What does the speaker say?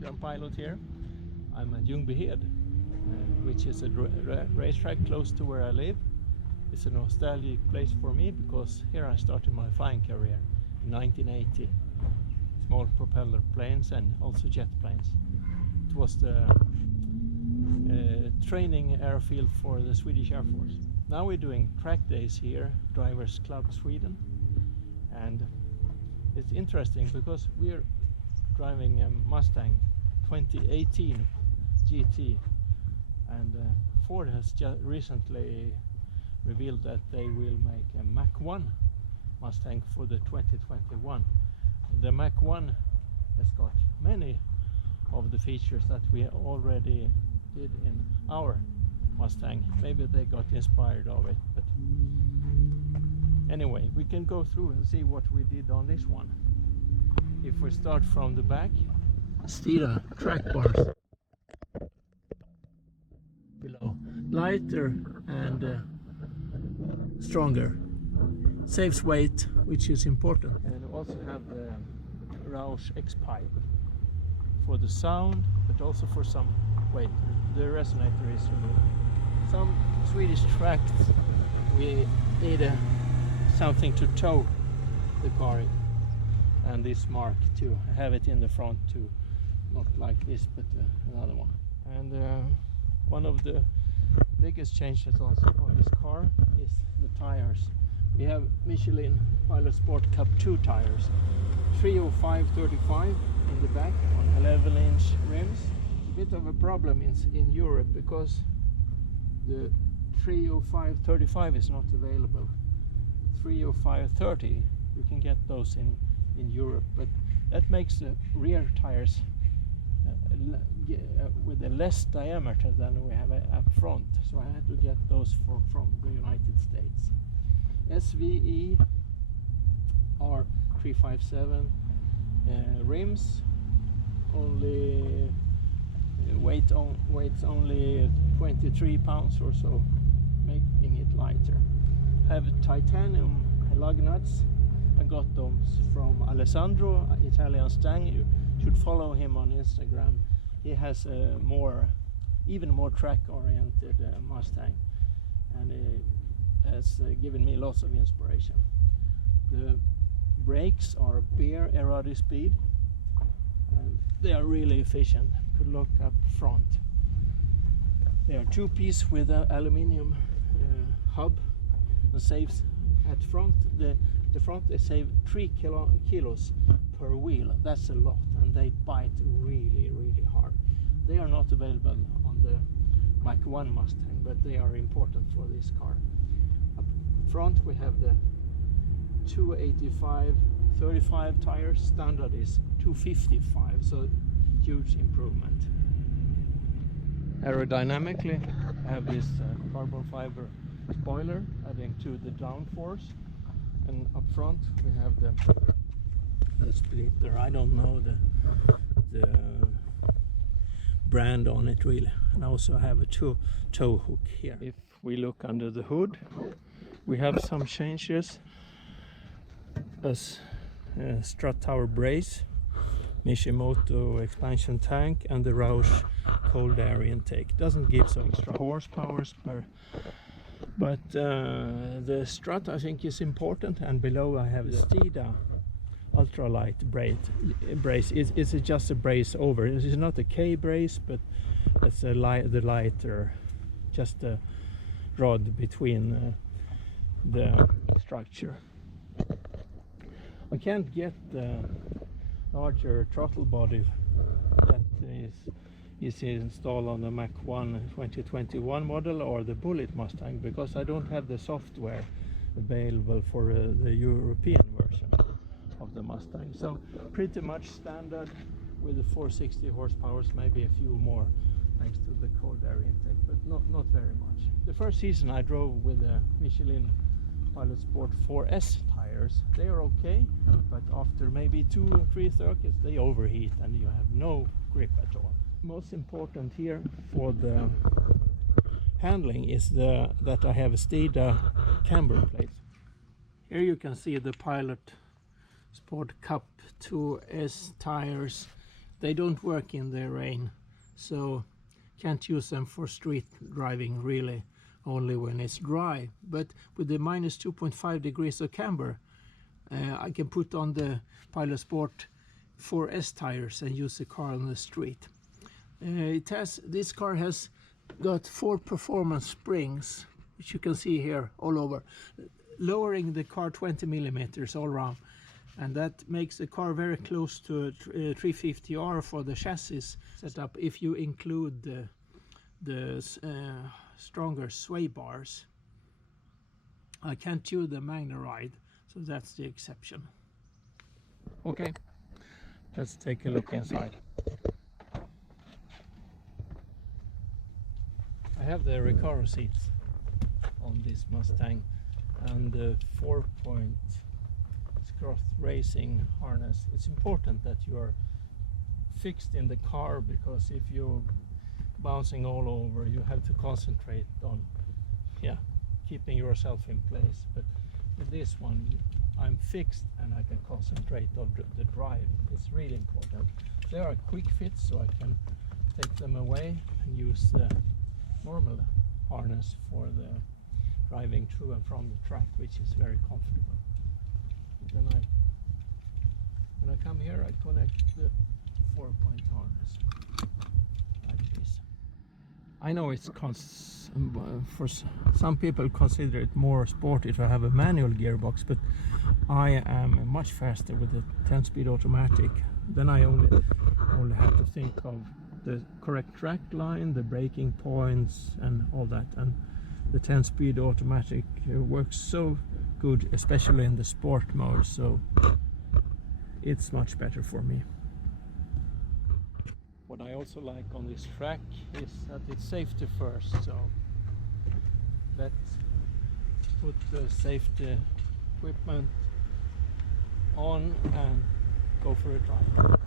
Björn Pilot here. I'm at Ljungbyhed, which is a racetrack close to where I live. It's a nostalgic place for me because here I started my flying career in 1980. Small propeller planes and also jet planes. It was the training airfield for the Swedish Air Force. Now we're doing track days here, Drivers Club Sweden, and it's interesting because we're driving a Mustang 2018 GT, and Ford has just recently revealed that they will make a Mach 1 Mustang for the 2021. The Mach 1 has got many of the features that we already did in our Mustang. Maybe they got inspired of it, but anyway, we can go through and see what we did on this one. If we start from the back, Steeda track bars below, lighter and stronger, saves weight, which is important. And we also have the Roush X pipe for the sound, but also for some weight. The resonator is removed. Some Swedish tracks we need something to tow the car in, and this Mach to have it in the front too, not like this but another one. And one of the biggest changes on this car is the tires. We have Michelin Pilot Sport Cup 2 tires, 305/35 in the back on 11-inch rims. It's a bit of a problem in Europe because the 305/35 is not available. 305/30 you can get those in Europe, but that makes the rear tires with a less diameter than we have up front, so I had to get those from the United States. SVE R357 rims, only weights only 23 pounds or so, making it lighter. Have titanium lug nuts. I got those from Alessandro, Italian Stang. You should follow him on Instagram. He has a even more track-oriented Mustang, and it has given me lots of inspiration. The brakes are Bear Aerodynamics, and they are really efficient. You could look up front. They are two-piece with an aluminium hub, and saves at front. The front they save 3 kilos per wheel. That's a lot, and they bite really hard. They are not available on the Mach 1 Mustang, but they are important for this car. Up front we have the 285/35 tires. Standard is 255, so huge improvement. Aerodynamically, I have this carbon fiber spoiler adding to the downforce, and up front we have the splitter. I don't know the brand on it really, and I also have a tow hook here. If we look under the hood, we have some changes as strut tower brace, Mishimoto expansion tank, and the Roush cold air intake. Doesn't give so extra horsepower, but the strut I think is important. And below I have a Steeda ultralight brace. It's just a brace over. It is not a K brace, but it's the lighter, just a rod between the structure. I can't get the larger throttle body that is installed on the Mach 1 2021 model or the Bullet Mustang, because I don't have the software available for the European version of the Mustang. So pretty much standard with the 460 horsepower, maybe a few more thanks to the cold air intake, but not very much. The first season I drove with the Michelin Pilot Sport 4S tires. They are okay, but after maybe 2 or 3 circuits they overheat and you have no grip at all. Most important here for the handling is that I have a Steeda camber plate. Here you can see the Pilot Sport Cup 2S tires they don't work in the rain, so can't use them for street driving really, only when it's dry. But with the minus 2.5 degrees of camber, I can put on the Pilot Sport 4S tires and use the car on the street. This car has got 4 performance springs, which you can see here all over, lowering the car 20 millimeters all around, and that makes the car very close to a 350R for the chassis setup if you include the stronger sway bars. I can't do the Magneride, so that's the exception. Okay, let's take a look inside. I have the Recaro seats on this Mustang and the 4-point Scroth racing harness. It's important that you are fixed in the car, because if you're bouncing all over, you have to concentrate on keeping yourself in place. But with this one, I'm fixed and I can concentrate on the drive. It's really important. They are quick fits, so I can take them away and use the normal harness for the driving to and from the track, which is very comfortable. Then when I come here, I connect the 4-point harness like this. I know it's for some people consider it more sporty to have a manual gearbox, but I am much faster with the 10-speed automatic. Then I only have to think of the correct track line, the braking points and all that, and the 10-speed automatic works so good, especially in the sport mode, so it's much better for me. What I also like on this track is that it's safety first, so let's put the safety equipment on and go for a drive.